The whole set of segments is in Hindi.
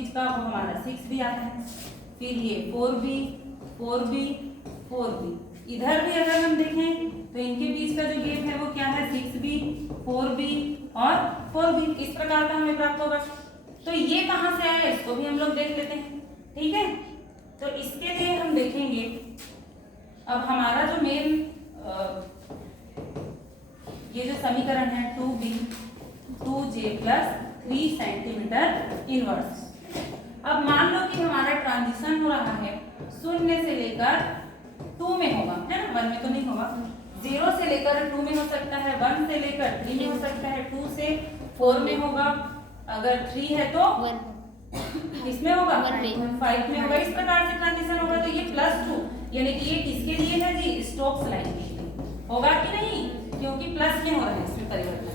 बीच का वो हमारा 6b आता है। फिर ये 4b 4b 4b, इधर भी अगर हम देखें तो इनके बीच का जो गैप है वो क्या है 6b 4b और 4b, इस प्रकार का हमें प्राप्त होगा। तो ये कहाँ से आया इसको भी हम लोग देख लेते हैं, ठीक है। तो इसके लिए हम देखेंगे अब हमारा जो मेन ये जो समीकरण है 2b 2j plus 3 centimetre inverse. अब मान लो कि हमारा ट्रांजिशन हो रहा है 0 से लेकर 2 में होगा, है ना, 1 में तो नहीं होगा। 0 से लेकर 2 में हो सकता है, 1 से लेकर 3 में हो सकता है, 2 से 4 में होगा, अगर 3 है तो किसमें होगा 5 में होगा। इस प्रकार से ट्रांजिशन होगा। तो ये +2 यानी कि ये किसके लिए है जी, स्टोक्स लाइन के लिए होगा कि नहीं, क्योंकि प्लस में हो रहा है इसमें परिवर्तन।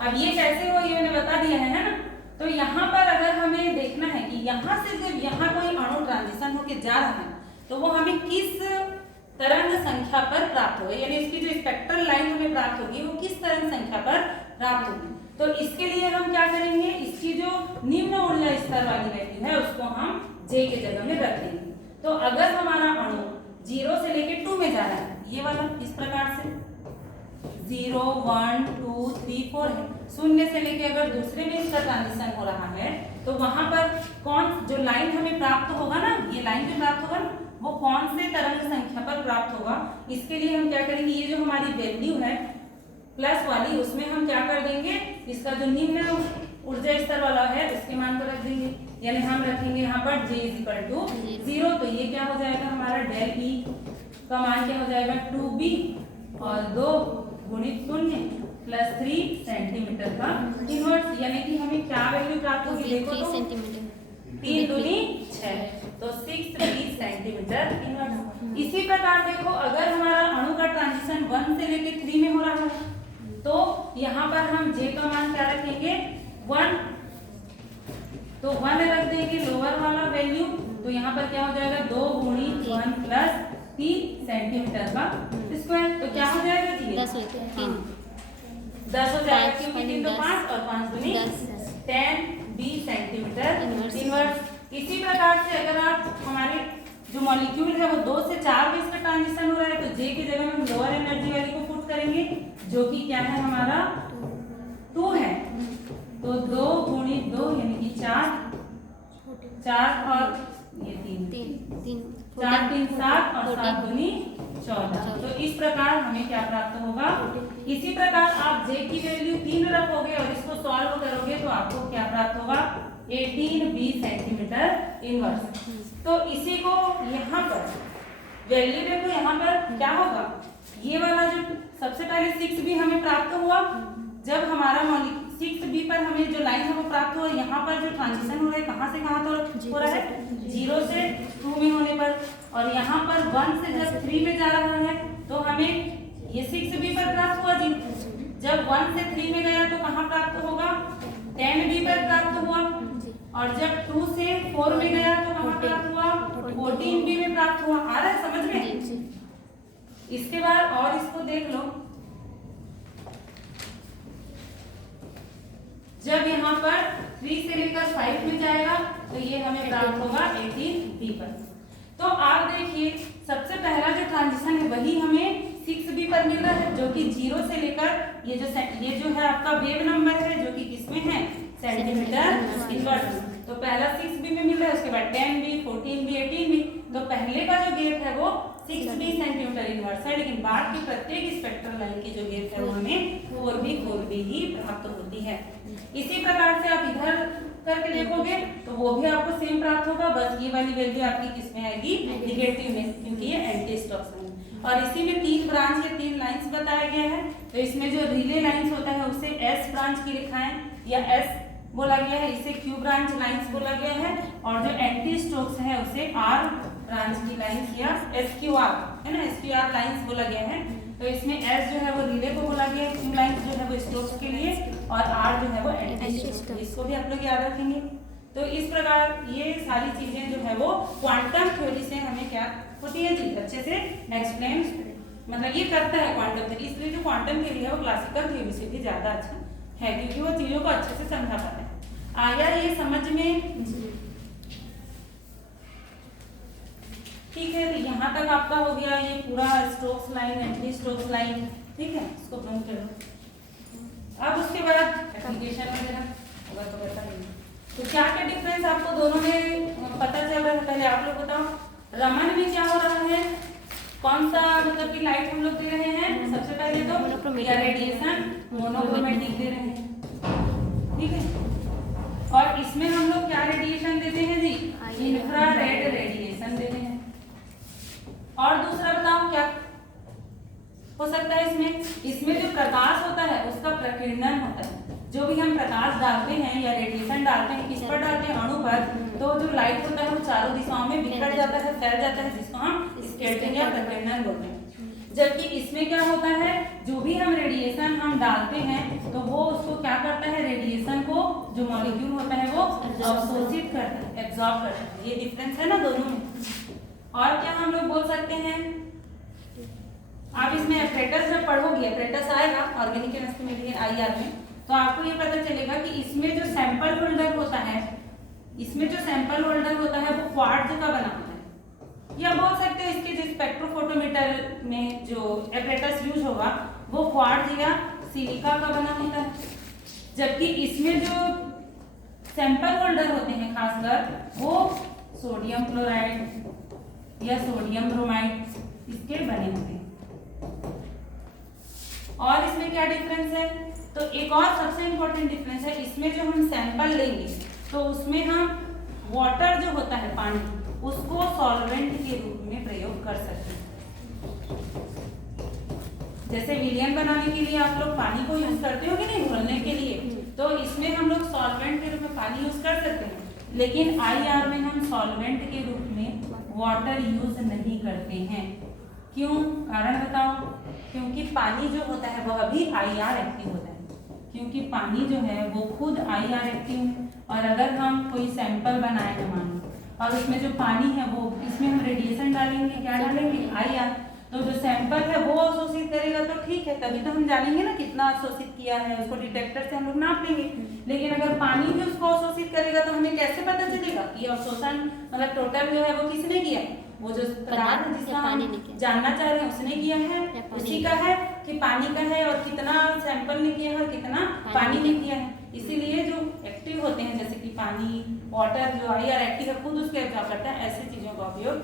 अब ये कैसे हो ये मैंने बता दिया है ना। तो यहाँ पर अगर हमें देखना है कि यहाँ से जब यहाँ कोई अणु ट्रांजिशन होके जा रहा है तो वो हमें किस तरंग संख्या पर प्राप्त होगा, यानी इसकी जो स्पेक्ट्रल लाइन हमें प्राप्त होगी वो किस तरंग संख्या पर प्राप्त होगी। तो इसके लिए हम क्या करेंगे, इसकी जो निम्न ऊर्जा स्तर वाली वैल्यू है उसको हम J के जगह में रख देंगे। तो अगर हमारा अणु 0 से लेकर 2 में जा रहा है, ये वाला इस प्रकार से 0 1 2 3 4 है, 0 से लेके अगर दूसरे में इसका ट्रांजिशन हो रहा है तो वहां पर कौन जो लाइन हमें प्राप्त होगा ना, ये लाइन जो प्राप्त होगा ना वो कौन से तरंग संख्या पर प्राप्त होगा। इसके लिए हम क्या करेंगे, ये जो हमारी वैल्यू है प्लस वाली उसमें हम क्या कर देंगे, इसका जो निम्न ऊर्जा स्तर वाला है उसके मान को रख देंगे, यानी हम रखेंगे यहाँ पर J = 0। तो ये क्या हो जाएगा हमारा डेल E का मान क्या हो जाएगा 2b और 2 गुणित 0 प्लस 3 सेंटीमीटर का इनवर्स, यानी कि हमें क्या वैल्यू प्राप्त होगी, देखो तो 3 दूनी 6, तो 6 सेंटीमीटर इनवर्स। इसी प्रकार देखो अगर हमारा अणु का ट्रांजिशन 1 से लेके 3 में हो रहा है तो यहाँ पर हम J का मान क्या रखेंगे 1, तो 1 रख देंगे लोअर वाला वैल्यू। तो यहाँ पर क्या हो जाएगा 2 गुणित 1 प्लस 3 सेंटीमीटर का स्क्वायर। तो क्या हो जाएगा जी 10 हो जाएगा, क्योंकि 3 तो 5 और 5 दूनी 10 सेंटीमीटर इनवर्स। इसी प्रकार से अगर आप हमारे जो मॉलिक्यूल है वो 2 से 4 में इसका ट्रांजिशन हो रहा है तो J की जगह में हम लोअर एनर्जी वाली को पुट करेंगे जो कि क्या है हमारा 2 है। तो 2 गुणित 2 यानी कि 4 और ये 3 4 3 7 और 7 दूनी 14। तो इस प्रकार हमें क्या प्राप्त होगा। इसी प्रकार आप J की वैल्यू 3 रखोगे और इसको सॉल्व करोगे तो आपको क्या प्राप्त होगा 18b सेंटीमीटर इनवर्स। तो इसी को यहाँ पर वैल्यू देखो, यहाँ पर क्या होगा, ये वाला जो सबसे पहले 6b हमें प्राप्त हुआ जब हमारा मॉलिक्यूल 6b पर हमें जो लाइन है वो प्राप्त हुआ। यहाँ पर जो ट्रांजिशन हो रहा है कहाँ से कहाँ तक हो रहा है 0 से 2 में होने पर, और यहाँ पर 1 से जब 3 में जा रहा है तो हमें ये 6b पर प्राप्त हुआ जी। जब 1 से 3 में गया तो कहाँ प्राप्त होगा 10b पर प्राप्त हुआ, और जब 2 से 4 में गया तो कहाँ प्राप्त हुआ 14b में प्राप्त हुआ। आ रहा है समझ में। इसके बाद और इसको देख लो, जब यहाँ पर 3 से लेकर 5 में जाएगा तो ये हमें प्राप्त होगा 18b पर। तो आप देखिए सबसे पहला जो ट्रांजिशन है वही हमें 6b पर मिल रहा है जो कि 0 से लेकर ये जो है आपका वेव नंबर है जो कि किसमें है सेंटीमीटर इनवर्स। तो पहला 6b में मिल रहा है, उसके बाद 10b 14b 18b। तो पहले का जो गैप है वो 6b सेंटीमीटर इनवर्स है, लेकिन बाद की प्रत्येक स्पेक्ट्रल लाइन की जो गैप है वो हमें 4b ही प्राप्त होती है। इसी प्रकार से आप इधर करके देखोगे तो वो भी आपको सेम प्राप्त होगा, बस ये वाली वैल्यू आपकी किसमें आएगी निगेटिव में, क्योंकि ये एंटी स्टॉक्स है। और इसी में 3 ब्रांच या 3 लाइंस बताया गया है। तो इसमें जो रिले लाइंस होता है उसे S ब्रांच की लिखाएं या S बोला गया है, इसे Q ब्रांच लाइंस बोला गया है, और जो एंटी स्टोक्स है उसे R ब्रांच की लाइंस या SQR है ना, SQR लाइंस बोला गया है। तो इसमें S जो है वो रिले को बोला गया है, Q लाइंस जो है वो स्टोक्स के लिए, और R जो है वो एंटी स्टोक्स। इसको भी आप लोग याद रखेंगे। तो इस प्रकार ये सारी चीजें जो है वो क्वांटम थ्योरी से हमें क्या होती है जी अच्छे से एक्सप्लेन, मतलब ये करता है क्वांटम थ्योरी। इसलिए जो क्वांटम थ्योरी है वो क्लासिकल थ्योरी से भी ज्यादा अच्छा है, क्योंकि वो चीजों को अच्छे से समझा पाता है। आया ये समझ में? ठीक है, तो यहाँ तक आपका हो गया ये पूरा strokes line, anti strokes line. ठीक है, इसको बंद करो। अब उसके बाद एप्लीकेशन वगैरह होगा तो बता देंगे। तो क्या क्या डिफरेंस आपको दोनों में पता चल रहा है, पहले आप लोग बताओ। रमन में क्या हो रहा है, कौन सा मतलब कि लाइट हम लोग दे रहे हैं, सबसे पहले तो या रेडिएशन मोनोक्रोमेटिक दे रहे हैं। ठीक है, और इसमें हम लोग क्या रेडिएशन देते हैं जी, इंफ्रारेड रेडिएशन देते हैं। और दूसरा बताओ क्या हो सकता है इसमें जो प्रकाश होता है उसका प्रकीर्णन होता है। जो भी हम प्रकाश डालते हैं या रेडिएशन डालते हैं, किस पर डालते हैं, अणु पर, तो जो लाइट होता है वो चारों दिशाओं में बिखर जाता है, फैल जाता है, जिसको हम स्कैटरिंग या प्रकीर्णन बोलते हैं। जबकि इसमें क्या होता है, जो भी हम रेडिएशन हम डालते हैं तो वो उसको क्या करता है, रेडिएशन को जो मॉलिक्यूल होता है वो अवशोषित करता है, एब्जॉर्ब करता है। ये डिफरेंस है ना दोनों में। और क्या हम लोग बोल सकते हैं, आप इसमें एपरेटस जब पढ़ोगे, एपरेटस आएगा ऑर्गेनिक केमिस्ट्री में भी आईआर में, तो आपको ये पता चलेगा कि इसमें जो सैंपल होल्डर होता है, इसमें जो सैंपल होल्डर होता है वो क्वार्ट्ज का बना होता है। या बोल सकते हो इसके जो स्पेक्ट्रोफोटोमीटर में जो एपरेटस यूज होगा वो क्वार्ट्ज या सिलिका का बना होता है। जबकि इसमें जो सैंपल होल्डर होते हैं खासकर वो सोडियम क्लोराइड या सोडियम ब्रोमाइड इसके बने होते हैं। और इसमें क्या डिफरेंस है, तो एक और सबसे इंपॉर्टेंट डिफरेंस है, इसमें जो हम सैंपल लेंगे तो उसमें हम वाटर जो होता है पानी, उसको सॉल्वेंट के रूप में प्रयोग कर सकते हैं। जैसे विलियन बनाने के लिए आप लोग पानी को यूज करते हो कि नहीं, घोलने के लिए, तो इसमें हम लोग सॉल्वेंट के रूप में पानी यूज कर सकते हैं। लेकिन आईआर में हम सॉल्वेंट के रूप में वाटर यूज नहीं करते हैं। क्यों, कारण बताओ। क्योंकि पानी जो होता है वह भी आईआर एक्टिव होता है, क्योंकि पानी जो है वो खुद आईआर एक्टिव है। और अगर हम कोई सैंपल बनाए हैं मान लो, और उसमें जो पानी है वो, इसमें हम रेडिएशन डालेंगे, क्या डालेंगे, आईआर, तो जो सैंपल है वो अवशोषित करेगा तो ठीक है, तभी तो हम जानेंगे ना कितना अवशोषित किया है, उसको डिटेक्टर से हम लोग नाप लेंगे। लेकिन अगर पानी भी उसको अवशोषित करेगा तो हमें कैसे पता चलेगा कि अवशोषण मतलब टोटल जो है वो किसने किया, वो जो पदार्थ जिसका हम जानना चाह रहे हैं उसने किया है, उसी का है कि पानी का है, और कितना सैंपल ने किया है और कितना पानी ने किया है। इसीलिए जो एक्टिव होते हैं जैसे कि पानी, वाटर, जो आईआर एक्टिव है खुद उसके एब्जॉर्ब करता है, ऐसी चीजों का उपयोग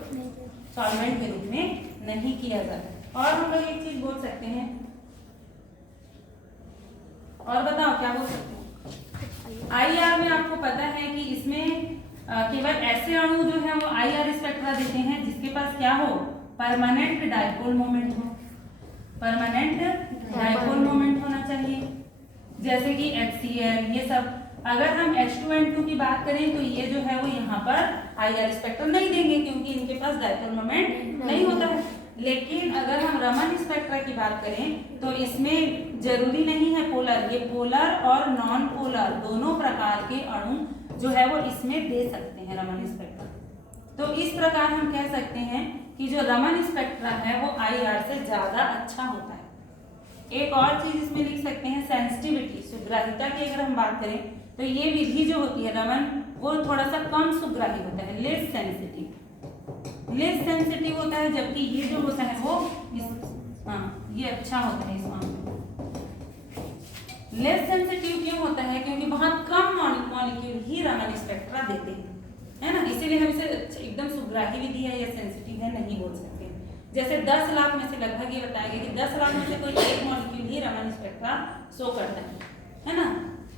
सॉल्वेंट के रूप में नहीं किया जाता। और हम लोग एक चीज बोल सकते हैं, और बताओ क्या बोल सकते हैं। आईआर में आपको पता है कि इसमें केवल ऐसे अणु जो है वो आईआर स्पेक्ट्रा देते हैं जिसके पास क्या हो, परमानेंट डाइपोल मोमेंट हो, परमानेंट डाइपोल मोमेंट होना चाहिए। जैसे कि HCl, ये सब। अगर हम H2N2 की बात करें तो ये जो है वो यहाँ पर आईआर स्पेक्ट्रा नहीं देंगे क्योंकि इनके पास डाइपोल मोमेंट नहीं होता है। लेकिन अगर हम रमन स्पेक्ट्रा की बात करें तो इसमें जरूरी नहीं है पोलर, ये पोलर और नॉन पोलर दोनों प्रकार के अणु जो है वो इसमें दे सकते हैं रमन स्पेक्ट्रा। तो इस प्रकार हम कह सकते हैं कि जो रमन स्पेक्ट्रा है वो आईआर से ज्यादा अच्छा होता है। एक और चीज इसमें लिख सकते हैं, सेंसिटिविटी, सुग्राहिता की अगर हम बात करें तो ये विधि जो होती है रमन, वो थोड़ा सा कम सुग्राही होता है, लेस सेंसिटिव होता है। जबकि ये जो होता है वो ये अच्छा होता है इस मामले में। लेस सेंसिटिव क्यों होता है, क्योंकि बहुत कम मॉलिक्यूल ही रमन स्पेक्ट्रा देते हैं, है ना। इसीलिए हम इसे एकदम सुग्राही विधि है या सेंसिटिव है नहीं बोल सकते। जैसे 10 लाख में से लगभग ये बताया गया कि 10 लाख में से कोई एक मॉलिक्यूल ही रमन स्पेक्ट्रा शो करता है ना।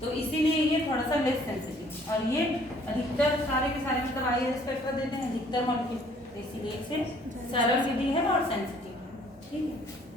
तो इसीलिए ये थोड़ा सा लेस सेंसिटिव, और ये अधिकतर सारे के सारे मतलब आईआर स्पेक्ट्रा देते हैं अधिकतर मॉलिक्यूल, तो इसीलिए इसे सरल विधि है और सेंसिटिव है। ठीक है।